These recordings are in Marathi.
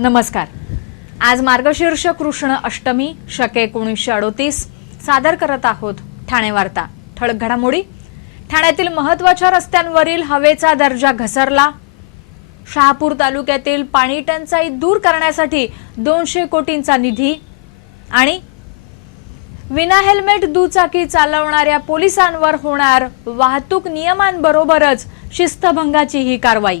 नमस्कार. आज मार्गशीर्ष कृष्ण अष्टमी शके एकोणीसशे अडोतीस सादर करत आहोत ठाणे वार्ता. ठळक घडामोडी. ठाण्यातील महत्त्वाच्या रस्त्यांवरील हवेचा दर्जा घसरला. शहापूर तालुक्यातील पाणी टंचाई दूर करण्यासाठी दोनशे कोटींचा निधी आणि विना हेल्मेट दुचाकी चालवणाऱ्या पोलिसांवर होणार वाहतूक नियमांबरोबरच शिस्तभंगाची ही कारवाई.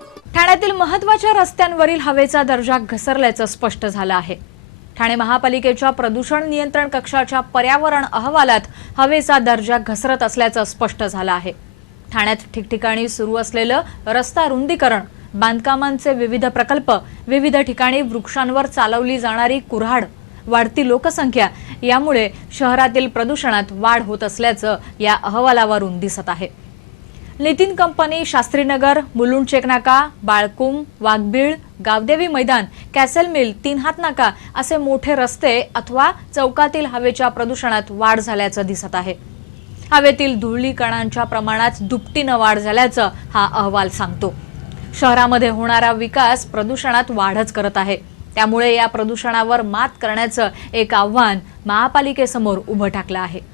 ठाण्यातील महत्त्वाच्या रस्त्यांवरील हवेचा दर्जा घसरल्याचं स्पष्ट झालं आहे. ठाणे महापालिकेच्या प्रदूषण नियंत्रण कक्षाच्या पर्यावरण अहवालात हवेचा दर्जा घसरत असल्याचं स्पष्ट झालं आहे. ठाण्यात ठिकठिकाणी सुरू असलेलं रस्ता रुंदीकरण बांधकामांचे विविध प्रकल्प विविध ठिकाणी वृक्षांवर चालवली जाणारी कुऱ्हाड वाढती लोकसंख्या यामुळे शहरातील प्रदूषणात वाढ होत असल्याचं या अहवालावरून दिसत आहे. नितीन कंपनी शास्त्रीनगर मुलुंड चेकनाका बाळकुम वाघबीळ गावदेवी मैदान कॅसल मिल तीन हात नाका असे मोठे रस्ते अथवा चौकातील हवेच्या प्रदूषणात वाढ झाल्याचं दिसत आहे. हवेतील धुळी कणांच्या प्रमाणात दुपटीनं वाढ झाल्याचं हा अहवाल सांगतो. शहरामध्ये होणारा विकास प्रदूषणात वाढच करत आहे. त्यामुळे या प्रदूषणावर मात करण्याचं एक आव्हान महापालिकेसमोर उभं टाकलं आहे.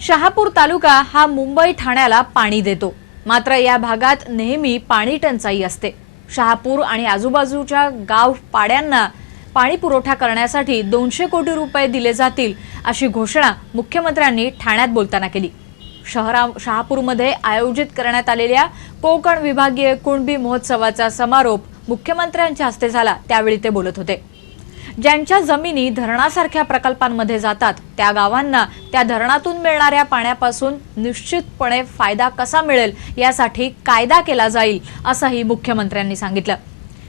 शहापूर तालुका हा मुंबई ठाण्याला पाणी देतो. मात्र या भागात नेहमी पाणी टंचाई असते. शहापूर आणि आजूबाजूच्या गाव पाड्यांना पाणी पुरवठा करण्यासाठी दोनशे कोटी रुपये दिले जातील अशी घोषणा मुख्यमंत्र्यांनी ठाण्यात बोलताना केली. शहरा शहापूरमध्ये आयोजित करण्यात आलेल्या कोकण विभागीय कुणबी महोत्सवाचा समारोप मुख्यमंत्र्यांच्या हस्ते झाला त्यावेळी ते बोलत होते. ज्यांच्या जमिनी धरणासारख्या प्रकल्पांमध्ये जातात त्या गावांना त्या धरणातून मिळणाऱ्या पाण्यापासून निश्चितपणे फायदा कसा मिळेल यासाठी कायदा केला जाईल असंही मुख्यमंत्र्यांनी सांगितलं.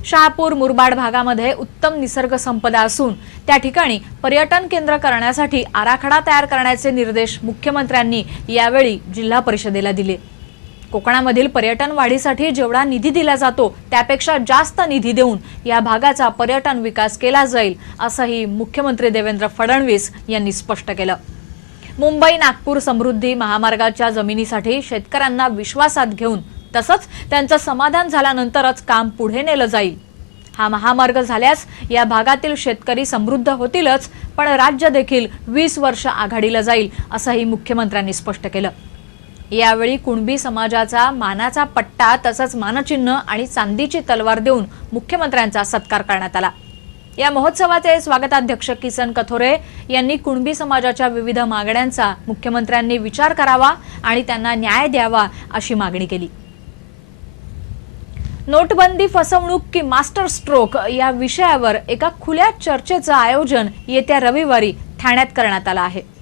शहापूर मुरबाड भागामध्ये उत्तम निसर्ग संपदा असून त्या ठिकाणी पर्यटन केंद्र करण्यासाठी आराखडा तयार करण्याचे निर्देश मुख्यमंत्र्यांनी यावेळी जिल्हा परिषदेला दिले. कोकणामधील पर्यटन वाढीसाठी जेवढा निधी दिला जातो त्यापेक्षा जास्त निधी देऊन या भागाचा पर्यटन विकास केला जाईल असंही मुख्यमंत्री देवेंद्र फडणवीस यांनी स्पष्ट केलं. मुंबई नागपूर समृद्धी महामार्गाच्या जमिनीसाठी शेतकऱ्यांना विश्वासात घेऊन तसंच त्यांचं समाधान झाल्यानंतरच काम पुढे नेलं जाईल. हा महामार्ग झाल्यास या भागातील शेतकरी समृद्ध होतीलच पण राज्य देखील वीस वर्ष आघाडीला जाईल असंही मुख्यमंत्र्यांनी स्पष्ट केलं. यावेळी कुणबी समाजाचा मानाचा पट्टा तसंच मानचिन्ह आणि चांदीची तलवार देऊन मुख्यमंत्र्यांचा सत्कार करण्यात आला. या महोत्सवाचे स्वागताध्यक्ष किसन कथोरे यांनी कुणबी समाजाच्या विविध मागण्यांचा मुख्यमंत्र्यांनी विचार करावा आणि त्यांना न्याय द्यावा अशी मागणी केली. नोटबंदी फसवणूक की मास्टर स्ट्रोक या विषयावर एका खुल्या चर्चेचं आयोजन येत्या रविवारी ठाण्यात करण्यात आलं आहे.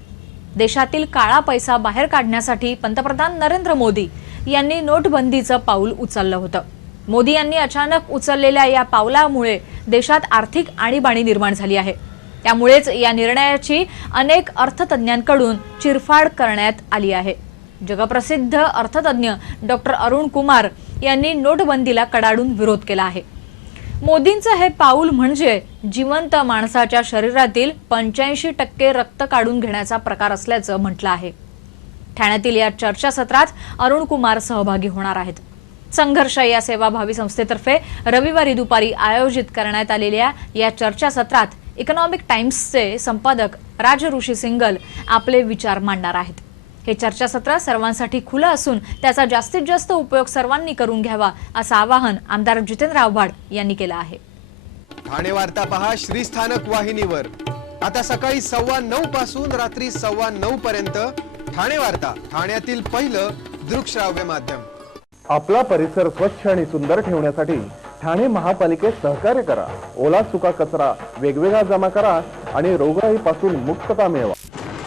देशातील काळा पैसा बाहेर काढण्यासाठी पंतप्रधान नरेंद्र मोदी यांनी नोटबंदीचं पाऊल उचललं होतं. मोदी यांनी अचानक उचललेल्या या पावलामुळे देशात आर्थिक आणीबाणी निर्माण झाली आहे. त्यामुळेच या निर्णयाची अनेक अर्थतज्ञांकडून चिरफाड करण्यात आली आहे. जगप्रसिद्ध अर्थतज्ञ डॉक्टर अरुण कुमार यांनी नोटबंदीला कडाडून विरोध केला आहे. मोदींचं हे पाऊल म्हणजे जिवंत माणसाच्या शरीरातील पंच्याऐंशी टक्के रक्त काढून घेण्याचा प्रकार असल्याचं म्हटलं आहे. ठाण्यातील या चर्चासत्रात अरुण कुमार सहभागी होणार आहेत. संघर्ष या सेवाभावी संस्थेतर्फे रविवारी दुपारी आयोजित करण्यात आलेल्या या चर्चासत्रात इकॉनॉमिक टाइम्सचे संपादक राजऋषी सिंगल आपले विचार मांडणार आहेत. हे चर्चासत्र सर्वांसाठी खुलं असून त्याचा जास्तीत जास्त उपयोग सर्वांनी करून घ्यावा असं आवाहन आमदार जितेंद्र आव्हाड यांनी केलं आहे. ठाणे वार्ता पहा श्रीस्थानक वाहिनीवर. आता सकाळी सव्वा नऊ पासून रात्री सव्वा नऊ पर्यंत ठाणे वार्ता ठाण्यातील पहिलं दृकश्राव्य माध्यम. आपला परिसर स्वच्छ आणि सुंदर ठेवण्यासाठी ठाणे महापालिकेत सहकार्य करा. ओला सुका कचरा वेगवेगळा जमा करा आणि रोगराईपासून मुक्तता मिळवा.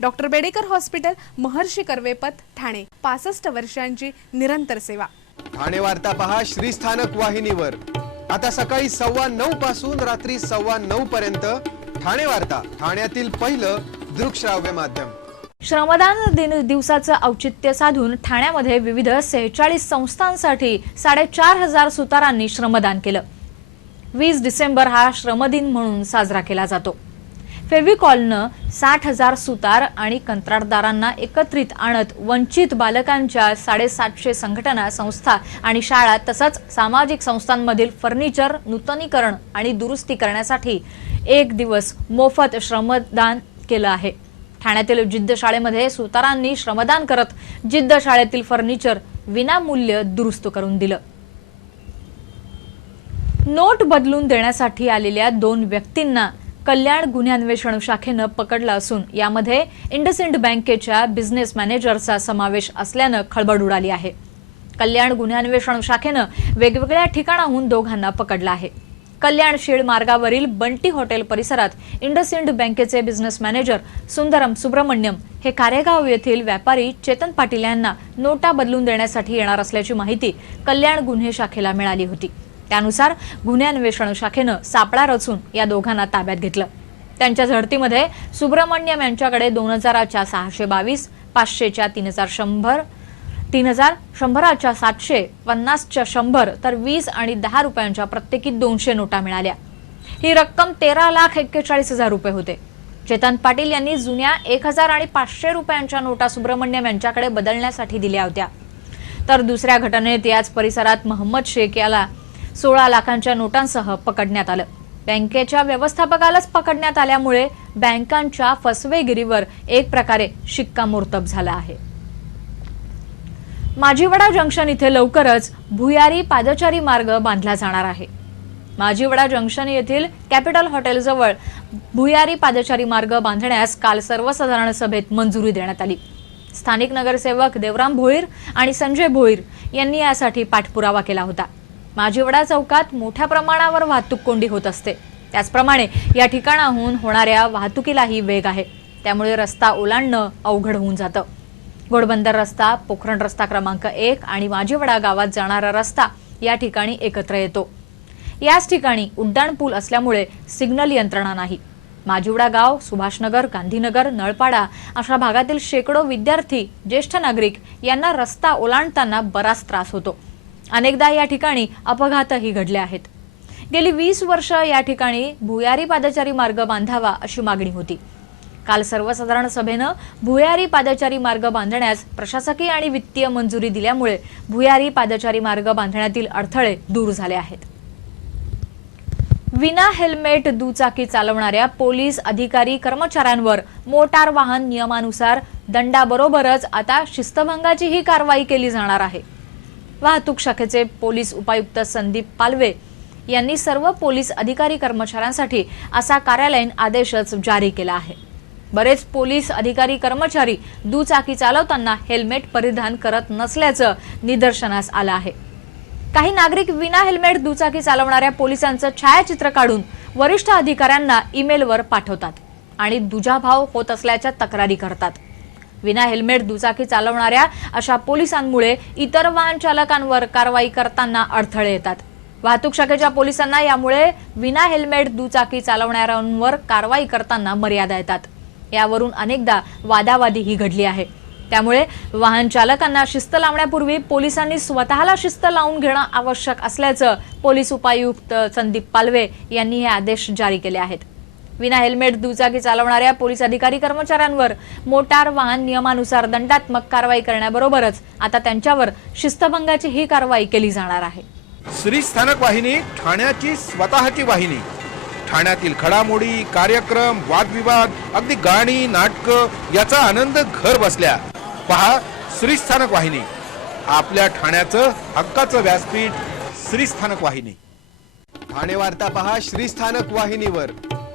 Doctor Bedekar hospital Maharshi कर्वेपथ Thane. पासष्ट वर्षांची निरंतर सेवा. ठाणे वार्ता पहा श्रीस्थानक वाहिनीवर. आता सकाळी सव्वा नऊ पासून रात्री सव्वा नऊ पर्यंत ठाणे वार्ता ठाण्यातील पहिलं दृकश्राव्य माध्यम. श्रमदान दिन दिवसाचं औचित्य साधून ठाण्यामध्ये विविध सेहेचाळीस संस्थांसाठी साडेचार हजार सुतारांनी श्रमदान केलं. वीस डिसेंबर हा श्रमदिन म्हणून साजरा केला जातो. फेविकॉलनं साठ हजार सुतार आणि कंत्राटदारांना एकत्रित आणत वंचित बालकांच्या साडेसातशे संघटना संस्था आणि शाळा तसंच सामाजिक संस्थांमधील फर्निचर नूतनीकरण आणि दुरुस्ती करण्यासाठी एक दिवस मोफत श्रमदान केलं आहे. ठाण्यातील जिद्द शाळेमध्ये सुतारांनी श्रमदान करत जिद्द शाळेतील फर्निचर विनामूल्य दुरुस्त करून दिलं. नोट बदलून देण्यासाठी आलेल्या दोन व्यक्तींना कल्याण गुन्हे अन्वेषण शाखेनं पकडलं असून यामध्ये इंडसइंड बँकेच्या बिझनेस मॅनेजरचा समावेश असल्यानं खळबळ उडाली आहे. कल्याण गुन्हे अन्वेषण शाखेनं वेगवेगळ्या ठिकाणाहून दोघांना पकडलं आहे. कल्याण शेड मार्गावरील बंटी हॉटेल परिसरात इंडसइंड बँकेचे बिझनेस मॅनेजर सुंदरम सुब्रमण्यम हे कारेगाव येथील व्यापारी चेतन पाटील यांना नोटा बदलून देण्यासाठी येणार असल्याची माहिती कल्याण गुन्हे शाखेला मिळाली होती. त्यानुसार गुन्हे अन्वेषण शाखेनं सापळा रचून या दोघांना ताब्यात घेतलं. त्यांच्या झडतीमध्ये सुब्रमण्यम यांच्याकडे दोन हजाराच्या सहाशे बावीस पाचशेच्या तीन हजार शंभर तीन हजार शंभराच्या सातशे पन्नासच्या शंभर तर वीस आणि दहा रुपयांच्या प्रत्येकी दोनशे नोटा मिळाल्या. ही रक्कम तेरा लाख एक्केचाळीस हजार रुपये होते. चेतन पाटील यांनी जुन्या एक हजार आणि पाचशे रुपयांच्या नोटा सुब्रमण्यम यांच्याकडे बदलण्यासाठी दिल्या होत्या. तर दुसऱ्या घटनेत याच परिसरात महम्मद शेख याला सोळा लाखांच्या नोटांसह पकडण्यात आलं. बँकेच्या व्यवस्थापकालाच पकडण्यात आल्यामुळे बँकांच्या फसवेगिरीवर एक प्रकारे शिक्कामोर्तब झाला आहे. माजीवडा जंक्शन इथे लवकरच भुयारी पादचारी मार्ग बांधला जाणार आहे. माजीवडा जंक्शन येथील कॅपिटल हॉटेलजवळ भुयारी पादचारी मार्ग बांधण्यास काल सर्वसाधारण सभेत मंजुरी देण्यात आली. स्थानिक नगरसेवक देवराम भोईर आणि संजय भोईर यांनी यासाठी पाठपुरावा केला होता. माजीवडा चौकात मोठ्या प्रमाणावर वाहतूक कोंडी होत असते. त्याचप्रमाणे या ठिकाणाहून होणाऱ्या वाहतुकीलाही वेग आहे. त्यामुळे रस्ता ओलांडणं अवघड होऊन जातं. घोडबंदर रस्ता पोखरण रस्ता क्रमांक एक आणि माजीवडा गावात जाणारा रस्ता या ठिकाणी एकत्र येतो. याच ठिकाणी उड्डाण पूल असल्यामुळे सिग्नल यंत्रणा नाही. माजिवडा गाव सुभाषनगर गांधीनगर नळपाडा अशा भागातील शेकडो विद्यार्थी ज्येष्ठ नागरिक यांना रस्ता ओलांडताना बराच त्रास होतो. अनेकदा या ठिकाणी अपघातही घडले आहेत. गेली वीस वर्ष या ठिकाणी भुयारी पादचारी मार्ग बांधावा अशी मागणी होती. काल सर्वसाधारण सभेनं भुयारी पादचारी मार्ग बांधण्यास प्रशासकीय आणि वित्तीय मंजुरी दिल्यामुळे भुयारी पादचारी मार्ग बांधण्यातील अडथळे दूर झाले आहेत. विना हेल्मेट दुचाकी चालवणाऱ्या पोलीस अधिकारी कर्मचाऱ्यांवर मोटार वाहन नियमानुसार दंडाबरोबरच आता शिस्तभंगाचीही कारवाई केली जाणार आहे. वाहतूक शाखेचे पोलीस उपायुक्त संदीप पालवे यांनी सर्व पोलीस अधिकारी कर्मचाऱ्यांसाठी असा कार्यालयीन आदेशच जारी केला आहे. बरेच पोलीस अधिकारी कर्मचारी दुचाकी चालवताना हेल्मेट परिधान करत नसल्याचं निदर्शनास आलं आहे. काही नागरिक विना हेल्मेट दुचाकी चालवणाऱ्या पोलिसांचं छायाचित्र काढून वरिष्ठ अधिकाऱ्यांना ईमेलवर पाठवतात आणि दुजाभाव होत असल्याच्या तक्रारी करतात. विना हेल्मेट दुचाकी चालवणाऱ्या अशा पोलिसांमुळे इतर वाहन चालकांवर कारवाई करताना अडथळे येतात. वाहतूक शाखेच्या पोलिसांना यामुळे विना हेल्मेट दुचाकी चालवणाऱ्यांवर कारवाई करताना मर्यादा येतात. यावरून अनेकदा वादावादीही घडली आहे. त्यामुळे वाहन चालकांना शिस्त लावण्यापूर्वी पोलिसांनी स्वतःला शिस्त लावून घेणं आवश्यक असल्याचं पोलीस उपायुक्त संदीप पालवे यांनी हे आदेश जारी केले आहेत. विना हेल्मेट दुचाकी चालवणाऱ्या पोलीस अधिकारी कर्मचाऱ्यांवर मोटार वाहन नियमानुसार दंडात्मक कारवाई करण्याबरोबरच आता त्यांच्यावर शिस्तभंगाची ही कारवाई केली जाणार आहे. श्री स्थानक वाहिनी ठाण्याची स्वतःची वाहिनी. ठाण्यातील घडामोडी कार्यक्रम वादविवाद अगदी गाणी नाटक याचा आनंद घर बसल्या. पहा श्री स्थानक वाहिनी. आपल्या ठाण्याचं हक्काचं व्यासपीठ श्री स्थानक वाहिनी. ठाणे वार्ता पहा श्रीस्थानक वाहिनीवर.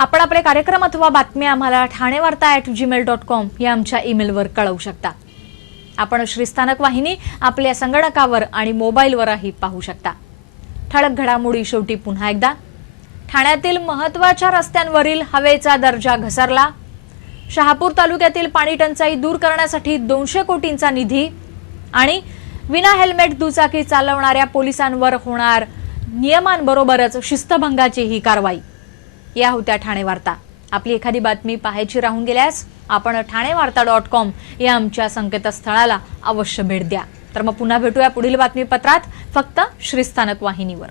आपण आपले कार्यक्रम अथवा बातम्या आम्हाला ठाणे वार्ता ॲट जीमेल डॉट कॉम या आमच्या ईमेलवर कळवू शकता. आपण श्रीस्थानक वाहिनी आपल्या संगणकावर आणि मोबाईलवरही पाहू शकता. ठळक घडामोडी शेवटी पुन्हा एकदा. ठाण्यातील महत्त्वाच्या रस्त्यांवरील हवेचा दर्जा घसरला. शहापूर तालुक्यातील पाणी टंचाई दूर करण्यासाठी दोनशे कोटींचा निधी आणि विना हेल्मेट दुचाकी चालवणाऱ्या पोलिसांवर होणार नियमांबरोबरच शिस्तभंगाची ही कारवाई. या होत्या ठाणे वार्ता आपली एखादी बातमी पाहायची राहून गेल्यास आपण ठाणे वार्ता डॉट कॉम या आमच्या संकेतस्थळाला अवश्य भेट द्या. तर मग पुन्हा भेटूया पुढील बातमीपत्रात फक्त श्रीस्थानक वाहिनीवर.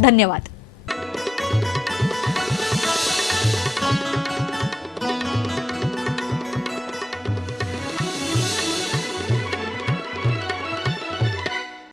धन्यवाद.